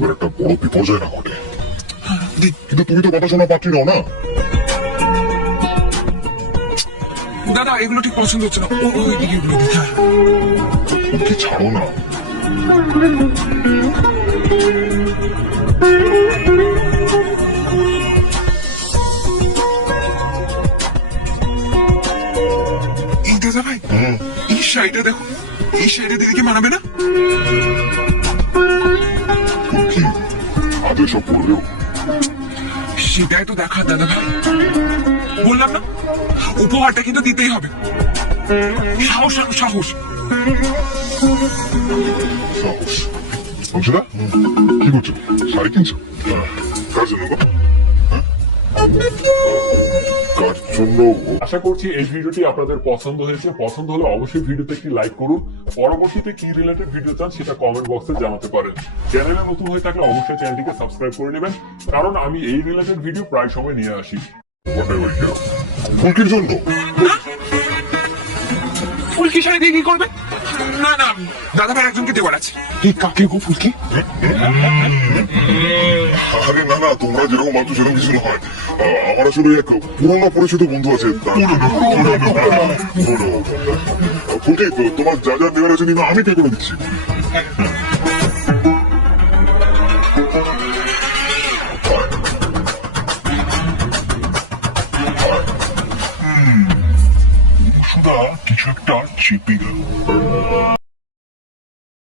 বড় বিপর্যয় না ঘটে। কিন্তু তুমি তো কথা শোনা পাত্রী নও না। দাদা এগুলো ঠিক পছন্দ হচ্ছে না। ও ওই দিকে এগুলো দিতে ছাড়ো না। এই দাদা ভাই এই শাড়িটা দেখো। এই শাড়িটা দিদিকে মানাবে না? আদৌ করলেও সেটাই তো দেখা, দাদা ভাই। বললাম না, উপহারটা কিন্তু দিতেই হবে। সাহস আর সাহস। সাহস কি করছ? শাড়ি কিনছো? কাজ নেব হ্যাঁ? কার জন্য। আশা করছি এই ভিডিওটি আপনাদের পছন্দ হয়েছে। পছন্দ হলে অবশ্যই ভিডিওতে একটি লাইক করুন। পরবর্তীতে কি রিলেটেড ভিডিও চান সেটা কমেন্ট বক্সে জানাতে পারেন। চ্যানেলে নতুন হয়ে থাকলে অবশ্যই চ্যানেলটিকে সাবস্ক্রাইব করে নেবেন। কারণ আমি এই রিলেটেড ভিডিও প্রায় সময় নিয়ে আসি। ফুলকির জন্য। ফুলকি শাড়ি কি করবে? না না দাদা ভাই একজনকে দেওয়ার আছে। এই কাকে গো ফুলকি? আরে না না তোমরা যেরকম ভাবছ সেরকম কিছু নয়। আমার আসলে এক পুরনো পরিচিত বন্ধু আছে। ফুলকি তোমার যা যা দেওয়ার আছে কিন্তু আমি পে করে দিচ্ছি? da, ti-chak-da, chippy-da.